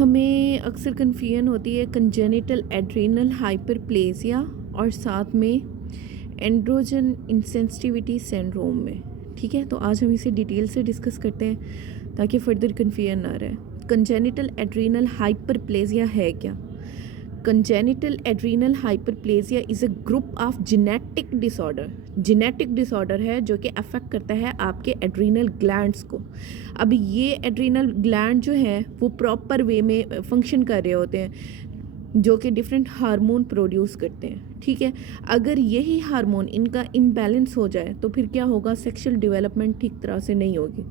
हमें अक्सर कन्फ्यूजन होती है कंजेनिटल एड्रेनल हाइपरप्लेजिया और साथ में एंड्रोजन इंसेंसिटिविटी सिंड्रोम में। ठीक है, तो आज हम इसे डिटेल से डिस्कस करते हैं ताकि फर्दर कन्फ्यूजन ना रहे। कंजेनिटल एड्रेनल हाइपरप्लेजिया है क्या? Congenital adrenal hyperplasia is a group of genetic disorder है जो कि अफेक्ट करता है आपके एड्रीनल ग्लैंड्स को। अब ये एड्रीनल ग्लैंड जो है वो प्रॉपर वे में फंक्शन कर रहे होते हैं जो कि डिफरेंट हार्मोन प्रोड्यूस करते हैं। ठीक है, अगर यही हार्मोन इनका इम्बैलेंस हो जाए तो फिर क्या होगा? सेक्सुअल डेवलपमेंट ठीक तरह से नहीं होगी।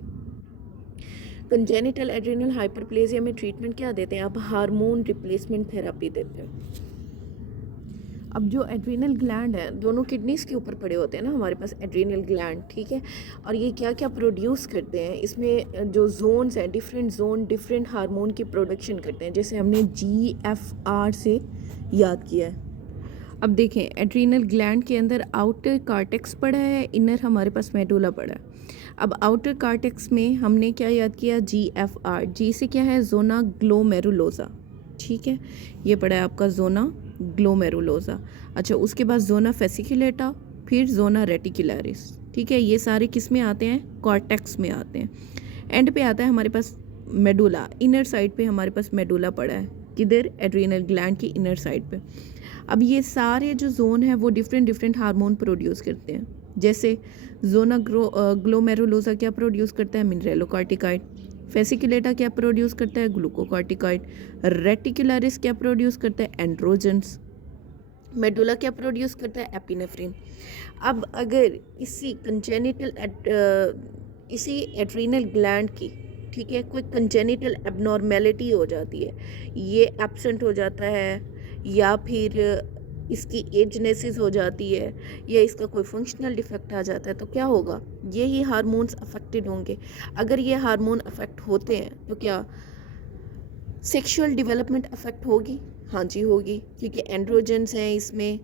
कंजेनिटल एड्रेनल हाइपरप्लेजिया में ट्रीटमेंट क्या देते हैं? आप हार्मोन रिप्लेसमेंट थेरेपी देते हैं। अब जो एड्रेनल ग्लैंड है दोनों किडनीज के ऊपर पड़े होते हैं ना हमारे पास एड्रेनल ग्लैंड। ठीक है, और ये क्या क्या प्रोड्यूस करते हैं? इसमें जो जोन्स हैं डिफरेंट जोन डिफरेंट हार्मोन की प्रोडक्शन करते हैं, जैसे हमने GFR से याद किया है। अब देखें, एड्रीनल ग्लैंड के अंदर आउटर कार्टेक्स पड़ा है, इनर हमारे पास मेडुला पड़ा है। अब आउटर कार्टेक्स में हमने क्या याद किया? GFR। जी से क्या है? Zona glomerulosa. ठीक है, ये पड़ा है आपका जोना ग्लोमेरुलोसा। अच्छा, उसके बाद जोना फेसिकुलेटा, फिर जोना रेटिकुलरिस। ठीक है, ये सारे किस में आते हैं? कॉर्टेक्स में आते हैं। एंड पे आता है हमारे पास मेडुला। इनर साइड पे हमारे पास मेडुला पड़ा है। किधर? एड्रीनल ग्लैंड की इनर साइड पे। अब ये सारे जो जोन है वो डिफरेंट हार्मोन प्रोड्यूस करते हैं। जैसे जोना ग्लोमेरुलोसा क्या प्रोड्यूस करता है? मिनरेलोकॉर्टिकॉइड। फेसिकुलेटा क्या प्रोड्यूस करता है? ग्लूकोकॉर्टिकॉइड। रेटिकुलरिस क्या प्रोड्यूस करता है? एंड्रोजेंस। मेडुला क्या प्रोड्यूस करता है? एपिनेफ्रिन। अब अगर इसी एड्रीनल ग्लैंड की, ठीक है, कोई कंजेनिटल एबनॉर्मेलिटी हो जाती है, ये एब्सेंट हो जाता है या फिर इसकी एजनेसिस हो जाती है या इसका कोई फंक्शनल डिफेक्ट आ जाता है, तो क्या होगा? यही हार्मोन्स अफेक्टेड होंगे। अगर ये हार्मोन अफेक्ट होते हैं तो क्या सेक्सुअल डेवलपमेंट अफेक्ट होगी? हाँ जी होगी, क्योंकि एंड्रोजेंस हैं, इसमें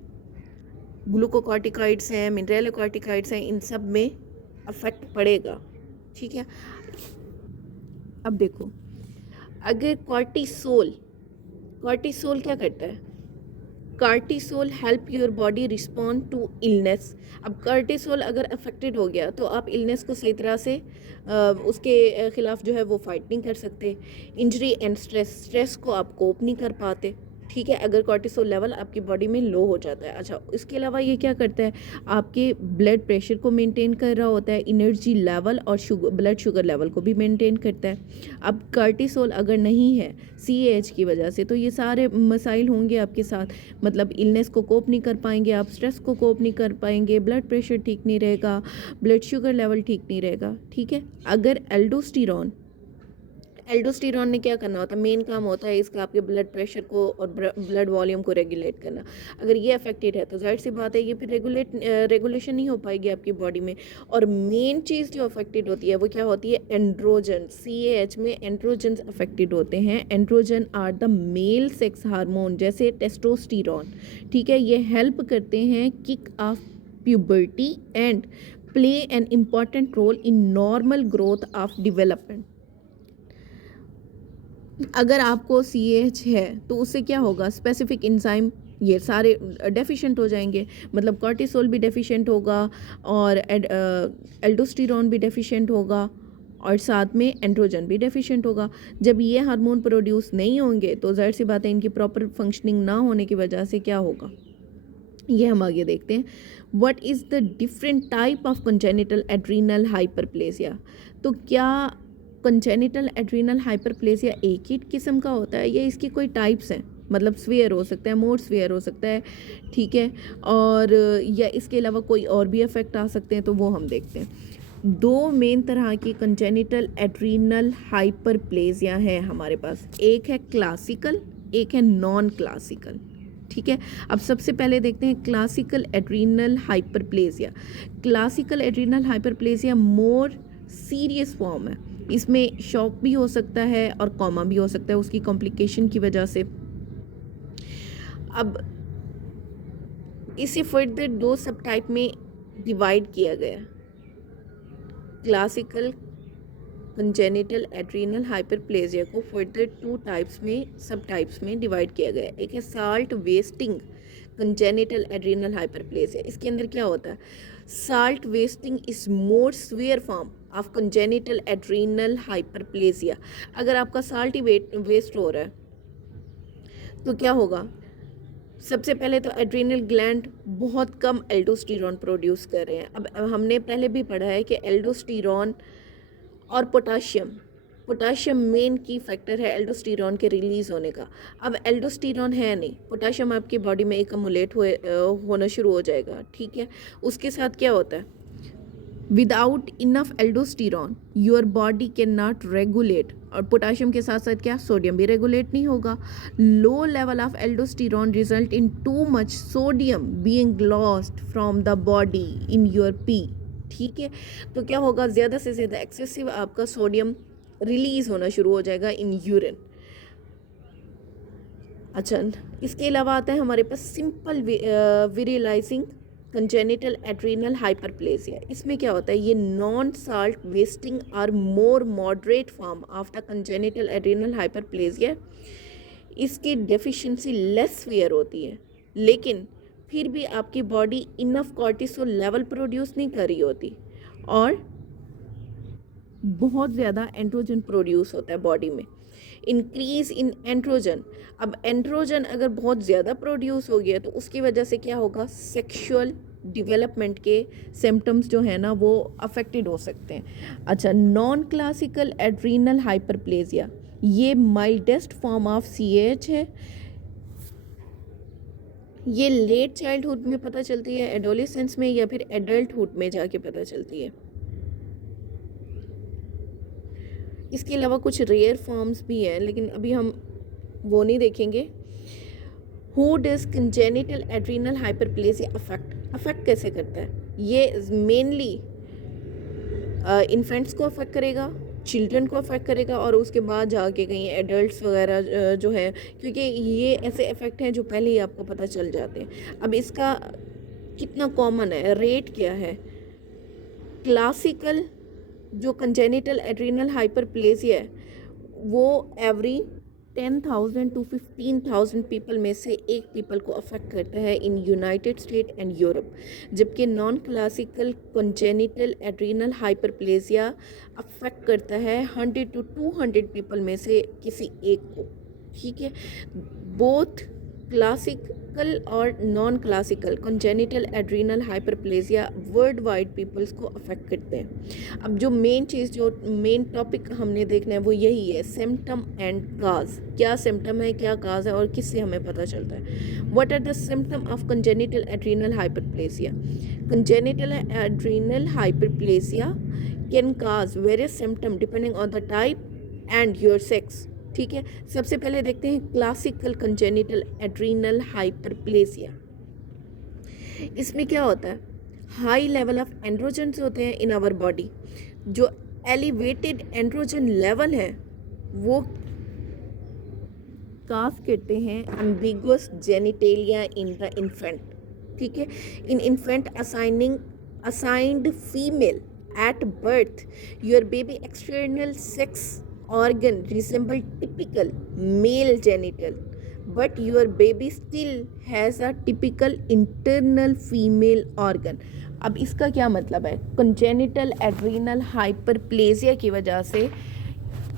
ग्लूकोकॉर्टिकॉइड्स हैं, मिनरेलोकॉर्टिकॉइड्स हैं, इन सब में अफेक्ट पड़ेगा। ठीक है, अब देखो, अगर कॉर्टिसोल क्या करता है? Cortisol help your body respond to illness. अब कार्टिसोल अगर अफेक्टेड हो गया तो आप इलनेस को सही तरह से उसके ख़िलाफ़ जो है वो फाइट नहीं कर सकते। इंजरी एंड स्ट्रेस को आप कोप नहीं कर पाते। ठीक है, अगर कॉर्टिसोल लेवल आपकी बॉडी में लो हो जाता है। अच्छा, इसके अलावा ये क्या करता है? आपके ब्लड प्रेशर को मेंटेन कर रहा होता है, एनर्जी लेवल और ब्लड शुगर लेवल को भी मेंटेन करता है। अब कार्टिसोल अगर नहीं है CAH की वजह से तो ये सारे मसाइल होंगे आपके साथ। मतलब इलनेस को कोप नहीं कर पाएंगे आप, स्ट्रेस को कोप नहीं कर पाएंगे, ब्लड प्रेशर ठीक नहीं रहेगा, ब्लड शुगर लेवल ठीक नहीं रहेगा। ठीक है, अगर एल्डोस्टेरॉन ने क्या करना होता है? मेन काम होता है इसका आपके ब्लड प्रेशर को और ब्लड वॉल्यूम को रेगुलेट करना। अगर ये अफेक्टेड है तो जाहिर सी बात है ये फिर रेगुलेशन नहीं हो पाएगी आपकी बॉडी में। और मेन चीज़ जो अफेक्टेड होती है वो क्या होती है? एंड्रोजन। CAH में एंड्रोजन अफेक्टेड होते हैं। Androgen are the male sex hormone, जैसे टेस्टोस्टेरॉन। ठीक है, ये हेल्प करते हैं kick off puberty and play an important role in normal growth of development. अगर आपको CAH है तो उससे क्या होगा? स्पेसिफिक इंजाइम ये सारे डेफिशिएंट हो जाएंगे। मतलब कॉर्टिसोल भी डेफिशिएंट होगा और एल्डोस्टेरॉन भी डेफिशिएंट होगा और साथ में एंड्रोजन भी डेफिशिएंट होगा। जब ये हार्मोन प्रोड्यूस नहीं होंगे तो जाहिर सी बात है इनकी प्रॉपर फंक्शनिंग ना होने की वजह से क्या होगा, ये हम आगे देखते हैं। What is the different type of congenital adrenal hyperplasia? तो क्या कंजेनिटल एड्रीनल हाइपरप्लेसिया एक ही किस्म का होता है या इसकी कोई टाइप्स हैं? मतलब स्वेयर हो सकता है, मोर स्वेयर हो सकता है, ठीक है, और या इसके अलावा कोई और भी इफेक्ट आ सकते हैं, तो वो हम देखते हैं। दो मेन तरह की कंजेनिटल एड्रीनल हाइपरप्लेसिया हैं हमारे पास। एक है क्लासिकल, एक है नॉन क्लासिकल। ठीक है, अब सबसे पहले देखते हैं classical adrenal hyperplasia. Classical adrenal hyperplasia more serious form है। इसमें शॉक भी हो सकता है और कॉमा भी हो सकता है उसकी कॉम्प्लिकेशन की वजह से। अब इसे फर्दर दो सब टाइप में डिवाइड किया गया, क्लासिकल कंजेनिटल एड्रीनल हाइपरप्लेजिया को फर्दर 2 टाइप्स में सब टाइप्स में डिवाइड किया गया है। एक है salt wasting congenital adrenal hyperplasia. इसके अंदर क्या होता है, salt wasting is more severe form of congenital adrenal hyperplasia. अगर आपका साल्ट ही वेस्ट हो रहा है तो क्या होगा, सबसे पहले तो एड्रीनल ग्लैंड बहुत कम एल्डोस्टेरॉन प्रोड्यूस कर रहे हैं। अब हमने पहले भी पढ़ा है कि एल्डोस्टेरॉन और पोटाशियम मेन की फैक्टर है एल्डोस्टेरॉन के रिलीज़ होने का। अब एल्डोस्टेरॉन है नहीं, पोटाशियम आपकी बॉडी में एकमुलेट होना शुरू हो जाएगा, ठीक है। उसके साथ क्या होता है, without enough aldosterone your body can not regulate, और पोटाशियम के साथ साथ क्या, सोडियम भी रेगुलेट नहीं होगा। Low level of aldosterone result in too much sodium being lost from the body in your P, ठीक है। तो क्या होगा, ज़्यादा से ज़्यादा एक्सेसिव आपका सोडियम रिलीज़ होना शुरू हो जाएगा इन यूरिन। अच्छा, इसके अलावा आता है हमारे पास simple virilising congenital adrenal hyperplasia. इसमें क्या होता है, ये नॉन साल्ट वेस्टिंग और more moderate form of the congenital adrenal hyperplasia. इसकी डेफिशिएंसी लेस सीवियर होती है, लेकिन फिर भी आपकी body enough cortisol level produce नहीं कर रही होती और बहुत ज़्यादा एंड्रोजन प्रोड्यूस होता है बॉडी में, इंक्रीज इन एंड्रोजन। अब एंड्रोजन अगर बहुत ज़्यादा प्रोड्यूस हो गया तो उसकी वजह से क्या होगा, सेक्सुअल डेवलपमेंट के सिम्टम्स जो है ना वो अफेक्टेड हो सकते हैं। अच्छा, नॉन क्लासिकल एड्रीनल हाइपरप्लेजिया, ये माइल्डेस्ट फॉर्म ऑफ CAH है। ये लेट चाइल्डहुड में पता चलती है, एडोलेसेंस में, या फिर एडल्टहुड में जाके पता चलती है। इसके अलावा कुछ रेयर फॉर्म्स भी हैं, लेकिन अभी हम वो नहीं देखेंगे। Who does congenital adrenal hyperplasia affect कैसे करता है, ये मेनली इन्फेंट्स को अफेक्ट करेगा, चिल्ड्रन को अफेक्ट करेगा, और उसके बाद जाके कहीं एडल्ट्स वगैरह जो है, क्योंकि ये ऐसे इफेक्ट हैं जो पहले ही आपको पता चल जाते हैं। अब इसका कितना कॉमन है, रेट क्या है, क्लासिकल जो कंजेनिटल एड्रीनल हाइपरप्लेजिया है वो एवरी 10,000 to 15,000 पीपल में से एक पीपल को अफेक्ट करता है in United State and Europe, जबकि non classical congenital adrenal hyperplasia affect करता है 100 to 200 पीपल में से किसी एक को, ठीक है। बोथ क्लासिकल और non classical congenital adrenal hyperplasia world wide peoples को अफेक्ट करते हैं। अब जो मेन चीज़, जो मेन टॉपिक हमने देखना है वो यही है, सिम्टम एंड काज। क्या सिम्टम है, क्या काज है, और किससे हमें पता चलता है। What are the symptom of congenital adrenal hyperplasia. Congenital adrenal hyperplasia can cause various symptom depending on the type and your sex, ठीक है। सबसे पहले देखते हैं क्लासिकल कंजेनिटल एड्रीनल हाइपरप्लेजिया। इसमें क्या होता है, हाई लेवल ऑफ एंड्रोजन्स होते हैं इन आवर बॉडी। जो एलिवेटेड एंड्रोजन लेवल है वो काज करते हैं ambiguous genitalia in the infant, ठीक है। इन infant assigned female at birth, your baby external sex organ resemble typical male genital, but your baby still has a typical internal female organ। अब इसका क्या मतलब है, कंजेनिटल एड्रीनल हाइपरप्लेजिया की वजह से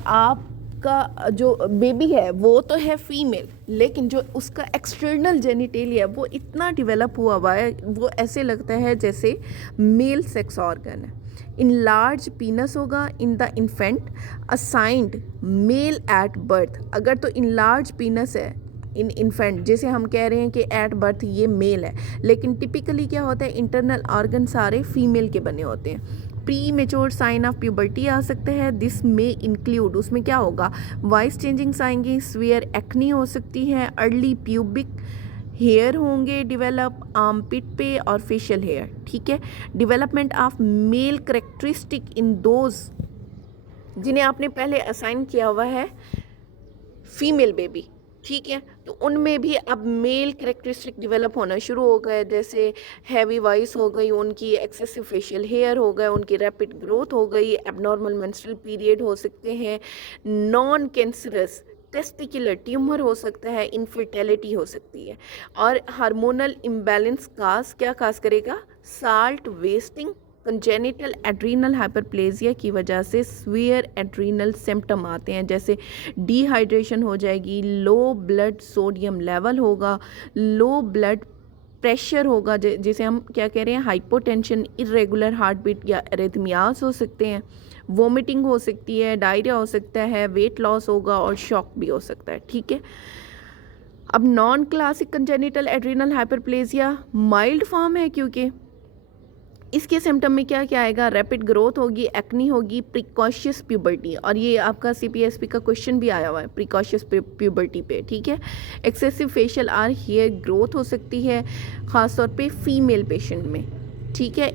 आपका जो बेबी है वो तो है फीमेल, लेकिन जो उसका एक्सटर्नल जेनिटेलिया वो इतना डेवलप हुआ है, वो ऐसे लगता है जैसे मेल सेक्स ऑर्गन है। इन लार्ज पीनस होगा in the infant assigned male at birth. अगर तो इन लार्ज पीनस है इन इन्फेंट, जैसे हम कह रहे हैं कि एट बर्थ ये मेल है, लेकिन टिपिकली क्या होता है, इंटरनल ऑर्गन सारे फीमेल के बने होते हैं। Premature sign of puberty आ सकते हैं, दिस में इंक्लूड, उसमें क्या होगा, वॉइस चेंजिंग्स आएंगी, स्वेयर एक्नी हो सकती है, अर्ली प्यूबिक हेयर होंगे डेवलप आर्मपिट पे और फेशियल हेयर, ठीक है। Development of male characteristic in those जिन्हें आपने पहले असाइन किया हुआ है फीमेल बेबी, ठीक है। तो उनमें भी अब मेल कैरेक्टरिस्टिक डेवलप होना शुरू हो गए, जैसे हैवी वॉइस हो गई उनकी, एक्सेसिव फेशियल हेयर हो गए उनकी, रैपिड ग्रोथ हो गई, एबनॉर्मल मेंस्ट्रुअल पीरियड हो सकते हैं, नॉन कैंसरस टेस्टिकुलर ट्यूमर हो सकता है, इनफर्टिलिटी हो सकती है। और हार्मोनल इम्बैलेंस काज क्या काज करेगा? Salt wasting, congenital adrenal hyperplasia की वजह से स्वीयर एड्रीनल सिम्टम आते हैं, जैसे डिहाइड्रेशन हो जाएगी, लो ब्लड सोडियम लेवल होगा, लो ब्लड प्रेशर होगा, जिसे हम क्या कह रहे हैं, हाइपोटेंशन, इरेगुलर हार्ट बीट या एरिथमियास हो सकते हैं, वोमिटिंग हो सकती है, डायरिया हो सकता है, वेट लॉस होगा और शॉक भी हो सकता है। ठीक है। अब non classic congenital adrenal hyperplasia mild form है, क्योंकि इसके सिम्टम में क्या क्या आएगा? रैपिड ग्रोथ होगी, एक्नी होगी, प्रिकॉशियस प्यूबर्टी, और ये आपका CPSP का क्वेश्चन भी आया हुआ है प्रिकॉशियस प्यूबर्टी पे। ठीक है। Excessive facial or hair growth हो सकती है, ख़ासतौर पे फीमेल पेशेंट में। ठीक है।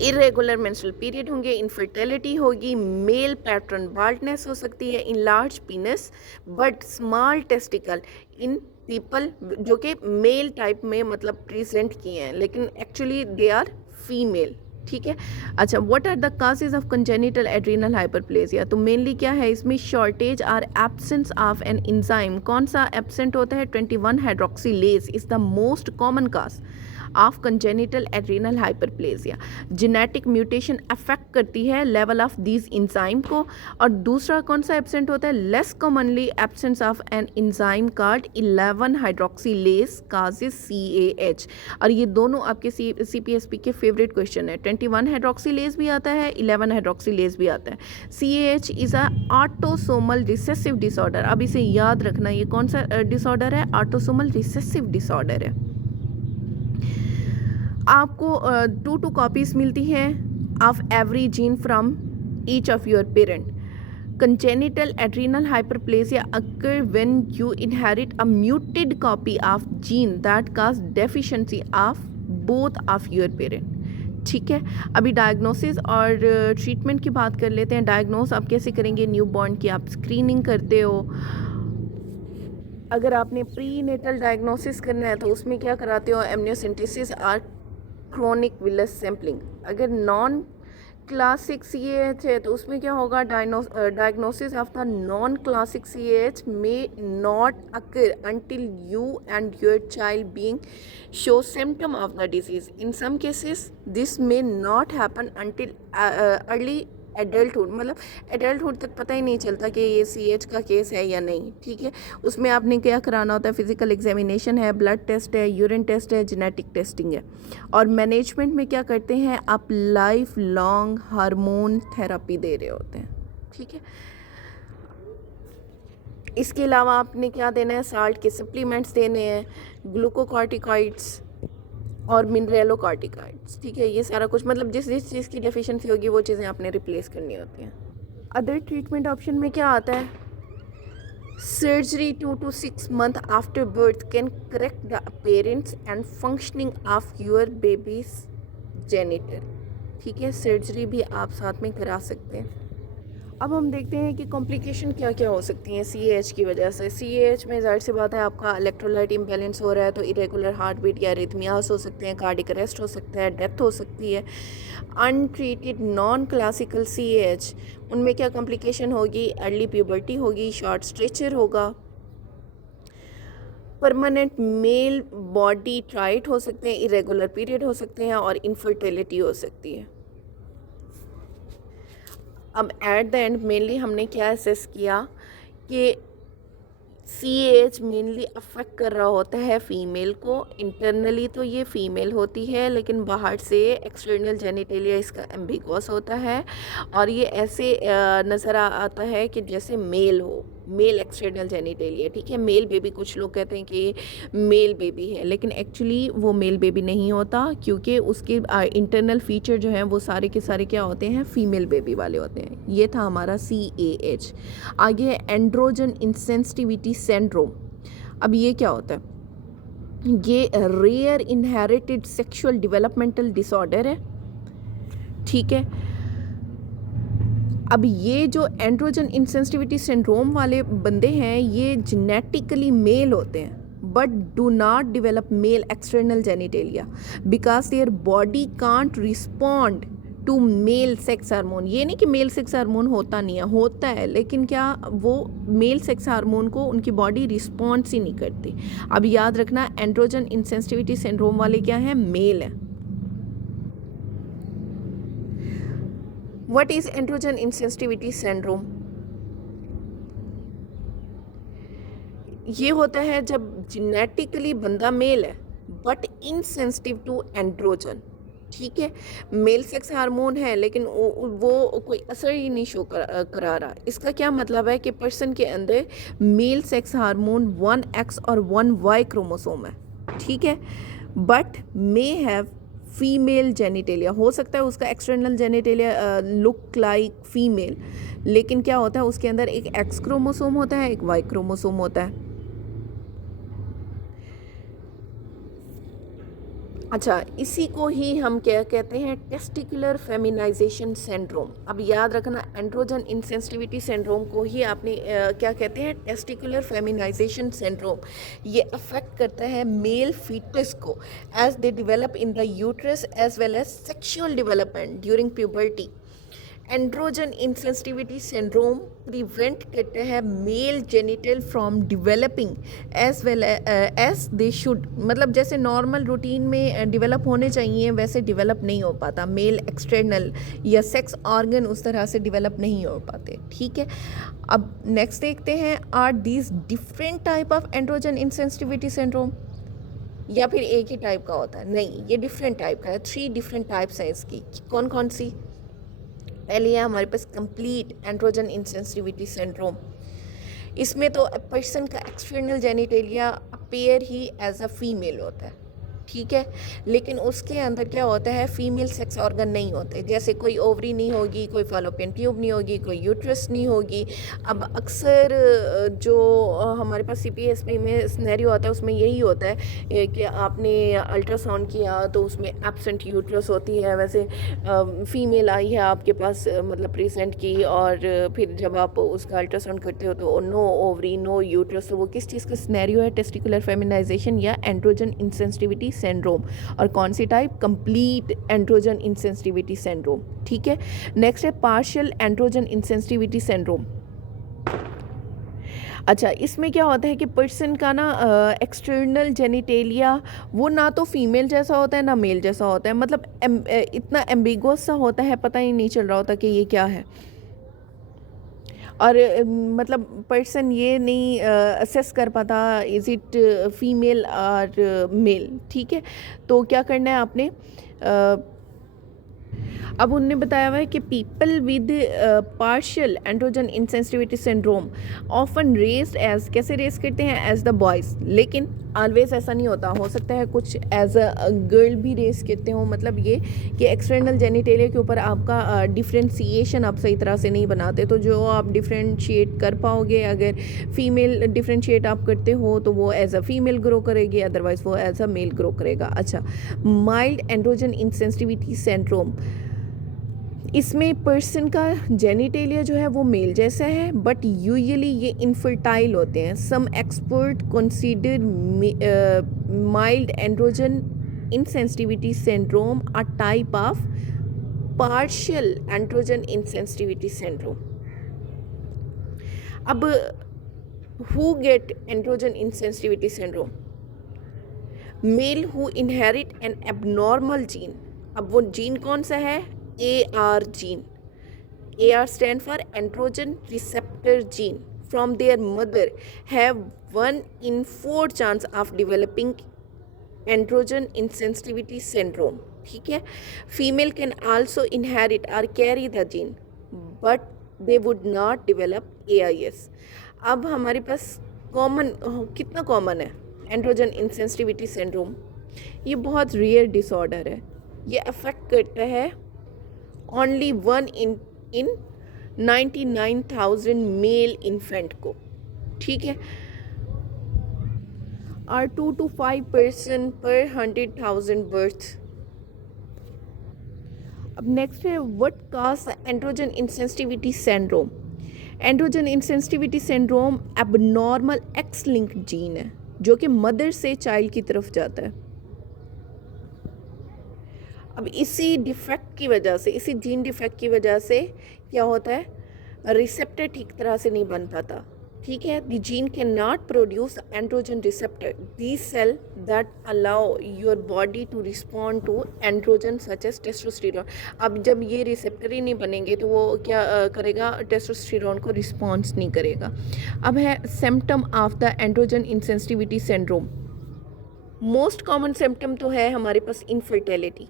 इरेगुलर मेंस्ट्रुअल पीरियड होंगे, इनफर्टिलिटी होगी, मेल पैटर्न बाल्डनेस हो सकती है, enlarge पीनस but small testicle in people जो कि मेल टाइप में मतलब प्रेजेंट किए हैं, लेकिन एक्चुअली दे आर फीमेल। ठीक है। अच्छा, what are the causes of congenital adrenal hyperplasia? तो मेनली क्या है इसमें? Shortage or absence of an enzyme. कौन सा एब्सेंट होता है? 21 hydroxylase is the most common cause of congenital adrenal hyperplasia. Genetic mutation affect करती है लेवल ऑफ दीज इंजाइम को। और दूसरा कौन सा एब्सेंट होता है? Less commonly absence of an enzyme called 11 hydroxylase causes CAH। और ये दोनों आपके CPSP के फेवरेट क्वेश्चन है। 21 हाइड्रोक्सीलेज भी आता है, 11 हाइड्रोक्सीलेज भी आता है। CAH is a autosomal recessive disorder. अब इसे याद रखना, ये कौन सा डिसऑर्डर है? ऑटोसोमल रिसेसिव डिसऑर्डर है। आपको 2 कॉपीज मिलती हैं of every gene from each of your parent. Congenital adrenal hyperplasia occur when you inherit a muted copy of gene that cause deficiency of both of your parent. ठीक है। अभी diagnosis और treatment की बात कर लेते हैं। डायग्नोस आप कैसे करेंगे? न्यूबॉर्न की आप स्क्रीनिंग करते हो। अगर आपने प्री नेटल डायग्नोसिस करना है तो उसमें क्या कराते हो? एमनियोसेंटेसिस और क्रोनिक विलस सैम्पलिंग। अगर नॉन क्लासिक CAH है तो उसमें क्या होगा? Diagnosis of the non classic CAH may not occur until you and your child being show symptom of the disease. In some cases this may not happen until early adulthood, मतलब adulthood तक पता ही नहीं चलता कि ये CAH का case है या नहीं। ठीक है। उसमें आपने क्या कराना होता है? फिजिकल एग्जामिनेशन है, ब्लड टेस्ट है, यूरिन टेस्ट है, जेनेटिक टेस्टिंग है। और मैनेजमेंट में क्या करते हैं? आप लाइफ लॉन्ग हार्मोन थेरेपी दे रहे होते हैं। ठीक है। इसके अलावा आपने क्या देना है? साल्ट के सप्लीमेंट्स देने हैं, ग्लूकोकॉर्टिकॉइड्स और मिनरलोकॉर्टिकॉइड्स। ठीक है। ये सारा कुछ मतलब जिस जिस चीज़ की डेफिशिएंसी होगी वो चीज़ें आपने रिप्लेस करनी होती हैं। अदर ट्रीटमेंट ऑप्शन में क्या आता है? Surgery 2 to 6 months after birth can correct the appearance and functioning of your babies genital. ठीक है। सर्जरी भी आप साथ में करा सकते हैं। अब हम देखते हैं कि कॉम्प्लिकेशन क्या क्या हो सकती हैं CAH की वजह से। CAH में ज़ाहिर सी बात है आपका इलेक्ट्रोलाइट इम्बैलेंस हो रहा है तो इरेगुलर हार्ट बीट या रिथमियास हो सकते हैं, कार्डिक अरेस्ट हो सकता है, डेथ हो सकती है। अनट्रीटेड नॉन क्लासिकल CAH उनमें क्या कॉम्प्लिकेशन होगी? अर्ली प्यूबर्टी होगी, शॉर्ट स्ट्रेचर होगा, परमानेंट मेल बॉडी ट्राइट हो सकते हैं, इरेगुलर पीरियड हो सकते हैं और इनफर्टिलिटी हो सकती है। अब एट द एंड मेनली हमने क्या असेस किया कि CAH मेनली अफेक्ट कर रहा होता है फ़ीमेल को। इंटरनली तो ये फ़ीमेल होती है लेकिन बाहर से एक्सटर्नल जेनिटेलिया इसका एम्बिगुअस होता है और ये ऐसे नज़र आता है कि जैसे मेल हो, मेल एक्सटर्नल जेनिटेलिया। ठीक है। मेल बेबी, कुछ लोग कहते हैं कि मेल बेबी है लेकिन एक्चुअली वो मेल बेबी नहीं होता क्योंकि उसके इंटरनल फीचर जो हैं वो सारे के सारे क्या होते हैं? फीमेल बेबी वाले होते हैं। ये था हमारा CAH। आगे है एंड्रोजन इंसेंसिटिविटी सिंड्रोम। अब ये क्या होता है? ये rare inherited sexual developmental disorder है। ठीक है। अब ये जो एंड्रोजन इंसेंसिटिविटी सिंड्रोम वाले बंदे हैं ये जेनेटिकली मेल होते हैं but do not develop male external genitalia because their body can't respond to male sex hormone. ये नहीं कि मेल सेक्स हार्मोन होता नहीं है, होता है, लेकिन क्या वो मेल सेक्स हार्मोन को उनकी बॉडी रिस्पॉन्स ही नहीं करती। अब याद रखना एंड्रोजन इंसेंसिटिविटी सिंड्रोम वाले क्या हैं, मेल हैं। What is androgen insensitivity syndrome? ये होता है जब जेनेटिकली बंदा मेल है बट इनसेंसिटिव टू एंड्रोजन। ठीक है, मेल सेक्स हार्मोन है लेकिन वो कोई असर ही नहीं शो करा रहा। इसका क्या मतलब है कि पर्सन के अंदर मेल सेक्स हार्मोन 1X और 1Y क्रोमोसोम है, ठीक है, but may have female genitalia. हो सकता है उसका external genitalia look like female, लेकिन क्या होता है उसके अंदर एक एक्स क्रोमोसोम होता है, एक वाई क्रोमोसोम होता है। अच्छा, इसी को ही हम क्या कहते हैं, टेस्टिकुलर फेमिनाइजेशन सिंड्रोम। अब याद रखना एंड्रोजन इंसेंसिटिविटी सिंड्रोम को ही आपने क्या कहते हैं, टेस्टिकुलर फेमिनाइजेशन सिंड्रोम। ये अफेक्ट करता है मेल फीटस को as they develop in the uterus as well as sexual development during puberty. Androgen insensitivity syndrome prevent करते हैं male genital from developing as well as they should. मतलब जैसे normal routine में develop होने चाहिए वैसे develop नहीं हो पाता। मेल एक्सटर्नल या सेक्स ऑर्गन उस तरह से डेवलप नहीं हो पाते, ठीक है। अब नेक्स्ट देखते हैं, are these different type of androgen insensitivity syndrome, या फिर एक ही टाइप का होता है? नहीं, ये डिफरेंट टाइप का है। 3 डिफरेंट टाइप्स हैं इसकी। कौन कौन सी? पहले है हमारे पास कंप्लीट एंड्रोजन इंसेंसिटिविटी सिंड्रोम। इसमें तो पर्सन का एक्सटर्नल जेनिटेलिया अपीयर ही एज अ फीमेल होता है, ठीक है, लेकिन उसके अंदर क्या होता है, फीमेल सेक्स ऑर्गन नहीं होते। जैसे कोई ओवरी नहीं होगी, कोई फैलोपियन ट्यूब नहीं होगी, कोई यूट्रस नहीं होगी। अब अक्सर जो हमारे पास CPSP में सिनेरियो आता है उसमें यही होता है कि आपने अल्ट्रासाउंड किया तो उसमें एब्सेंट यूट्रस होती है। वैसे फीमेल आई है आपके पास, मतलब प्रेजेंट की, और फिर जब आप उसका अल्ट्रासाउंड करते हो तो नो ओवरी नो यूट्रस। तो वो किस चीज़ का सिनेरियो है, टेस्टिकुलर फेमिनाइजेशन या एंड्रोजन इंसेंसिटिविटी सिंड्रोम। और कौन सी type? Complete androgen insensitivity syndrome, ठीक है। नेक्स्ट है पार्शियल एंड्रोजन इंसेंसिटिविटी सिंड्रोम। अच्छा, इसमें क्या होता है कि पर्सन का ना एक्सटर्नल जेनिटेलिया वो ना तो फीमेल जैसा होता है ना मेल जैसा होता है। मतलब इतना एम्बिगुअस सा होता है, पता ही नहीं चल रहा होता कि ये क्या है। और मतलब पर्सन ये नहीं असेस कर पाता इज़ इट फीमेल और मेल, ठीक है। तो क्या करना है आपने, अब उनने बताया हुआ है कि people with partial androgen insensitivity syndrome often raised as, कैसे रेस करते हैं, एज द बॉयज़, लेकिन ऑलवेज ऐसा नहीं होता। हो सकता है कुछ एज अ गर्ल भी रेस करते हो। मतलब ये कि एक्सटर्नल जेनिटेलिया के ऊपर आपका डिफ्रेंशिएशन आप सही तरह से नहीं बनाते। तो जो आप डिफ्रेंशिएट कर पाओगे, अगर फीमेल डिफ्रेंशिएट आप करते हो तो वो एज अ फीमेल ग्रो करेगी, अदरवाइज वो एज अ मेल ग्रो करेगा। अच्छा, माइल्ड एंड्रोजन इंसेंसिटिविटी सिंड्रोम, इसमें पर्सन का जेनिटेलिया जो है वो मेल जैसा है बट यूजुअली ये इनफर्टाइल होते हैं। Some expert consider mild androgen insensitivity syndrome a type of partial androgen insensitivity syndrome. अब who get androgen insensitivity syndrome? Male who inherit an abnormal gene. अब वो जीन कौन सा है? AR gene. AR stand for androgen receptor gene from their mother have 1 in 4 chance of developing androgen insensitivity syndrome, ठीक है। Female can also inherit or carry the gene but they would not develop AIS. अब हमारे पास common, कितना common है androgen insensitivity syndrome? ये बहुत rare disorder है। ये अफेक्ट करता है ओनली 1 in 99,000 मेल इन्फेंट को, ठीक है, और 2 to 5% per 100,000 births. अब नेक्स्ट है what cause androgen insensitivity syndrome. Androgen insensitivity syndrome abnormal x linked gene है जो कि मदर से चाइल्ड की तरफ जाता है। अब इसी डिफेक्ट की वजह से, इसी जीन डिफेक्ट की वजह से क्या होता है, रिसेप्टर ठीक तरह से नहीं बन पाता। ठीक है, the gene can not produce androgen receptor, the cell that allow your body to respond to androgen such as testosterone. अब जब ये रिसेप्टर ही नहीं बनेंगे तो वो क्या करेगा, टेस्टोस्टेरोन को रिस्पॉन्स नहीं करेगा। अब है symptom of the androgen insensitivity syndrome. Most common symptom तो है हमारे पास इनफर्टिलिटी।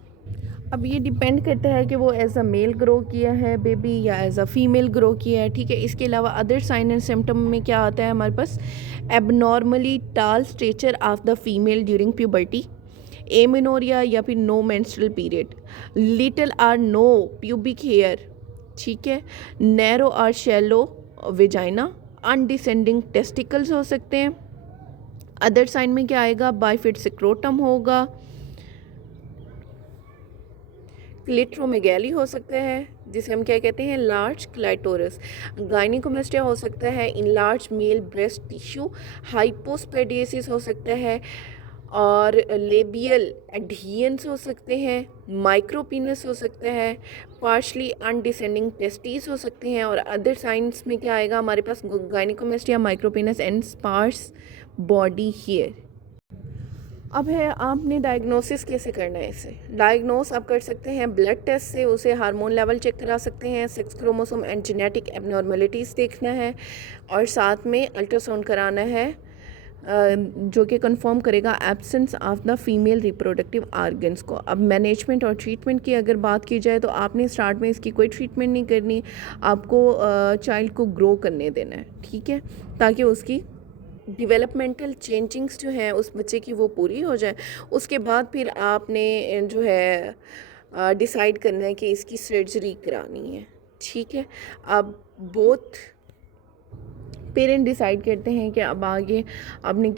अब ये डिपेंड करता है कि वो एज अ मेल ग्रो किया है बेबी या एज अ फीमेल ग्रो किया है। ठीक है, इसके अलावा अदर साइन एंड सिम्टम में क्या आता है हमारे पास, abnormally tall stature of the female during puberty, amenorrhoea या फिर नो मेंस्ट्रुअल पीरियड, लिटिल और नो प्यूबिक हेयर। ठीक है, नैरो और शैलो वेजाइना, अनडिसेंडिंग टेस्टिकल्स हो सकते हैं। अदर साइन में क्या आएगा, बाइफिड स्क्रोटम होगा, क्लिट्रोमेगैली हो सकता है जिसे हम क्या कहते हैं, लार्ज क्लाइटोरस, गायनिकोमेस्टिया हो सकता है, in large male breast tissue, hypospadias हो सकता है, और लेबियल एडहियंस हो सकते हैं, माइक्रोपीनस हो सकता है, पार्शली अनडिसेंडिंग टेस्टिस हो सकते हैं। और अदर साइंस में क्या आएगा हमारे पास, gynaecomastia, micropenis and sparse body hair. अब है आपने डायग्नोसिस कैसे करना है इसे। डायग्नोस आप कर सकते हैं ब्लड टेस्ट से, उसे हार्मोन लेवल चेक करा सकते हैं, sex chromosome and genetic abnormalities देखना है, और साथ में अल्ट्रासाउंड कराना है जो कि कंफर्म करेगा absence of the female reproductive organs को। अब मैनेजमेंट और ट्रीटमेंट की अगर बात की जाए तो आपने स्टार्ट में इसकी कोई ट्रीटमेंट नहीं करनी, आपको चाइल्ड को ग्रो करने देना है। ठीक है, ताकि उसकी डेवलपमेंटल चेंजिंग्स जो हैं उस बच्चे की वो पूरी हो जाए। उसके बाद फिर आपने जो है डिसाइड करना है कि इसकी सर्जरी करानी है। ठीक है, अब बोथ पेरेंट डिसाइड करते हैं कि अब आगे आपने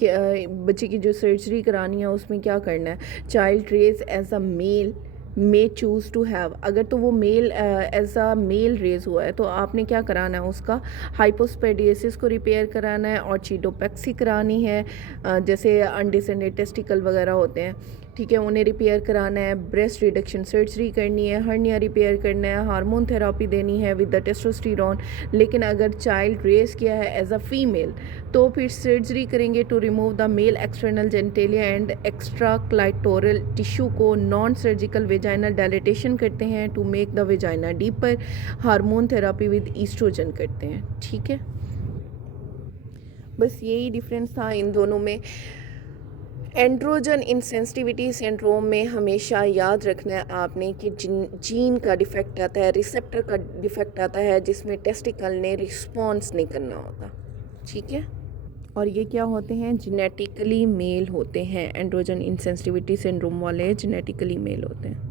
बच्चे की जो सर्जरी करानी है उसमें क्या करना है। Child raise as a male may choose to have, अगर तो वो male as a male raise हुआ है तो आपने क्या कराना है, उसका हाइपोस्पेडियसिस को रिपेयर कराना है, और चीटोपेक्सी करानी है, जैसे अनडिसेंडेड टेस्टिकल वगैरह होते हैं। ठीक है, उन्हें रिपेयर कराना है, ब्रेस्ट रिडक्शन सर्जरी करनी है, हर्निया रिपेयर करना है, हार्मोन थेरापी देनी है विद द टेस्टोस्टेरोन। लेकिन अगर चाइल्ड रेज किया है एज अ फीमेल तो फिर सर्जरी करेंगे to remove the male external genitalia and extra clitoral tissue को नॉन सर्जिकल वेजाइनल डायलेटेशन करते हैं to make the vagina deeper, hormone therapy with oestrogen करते हैं। ठीक है, बस यही डिफरेंस था इन दोनों में। एंड्रोजन इंसेंसिटिविटी सिंड्रोम में हमेशा याद रखना है आपने कि जीन का डिफेक्ट आता है, रिसेप्टर का डिफेक्ट आता है, जिसमें टेस्टिकल ने रिस्पॉन्स नहीं करना होता। ठीक है, और ये क्या होते हैं, जेनेटिकली मेल होते हैं। एंड्रोजन इंसेंसिटिविटी सिंड्रोम वाले जेनेटिकली मेल होते हैं।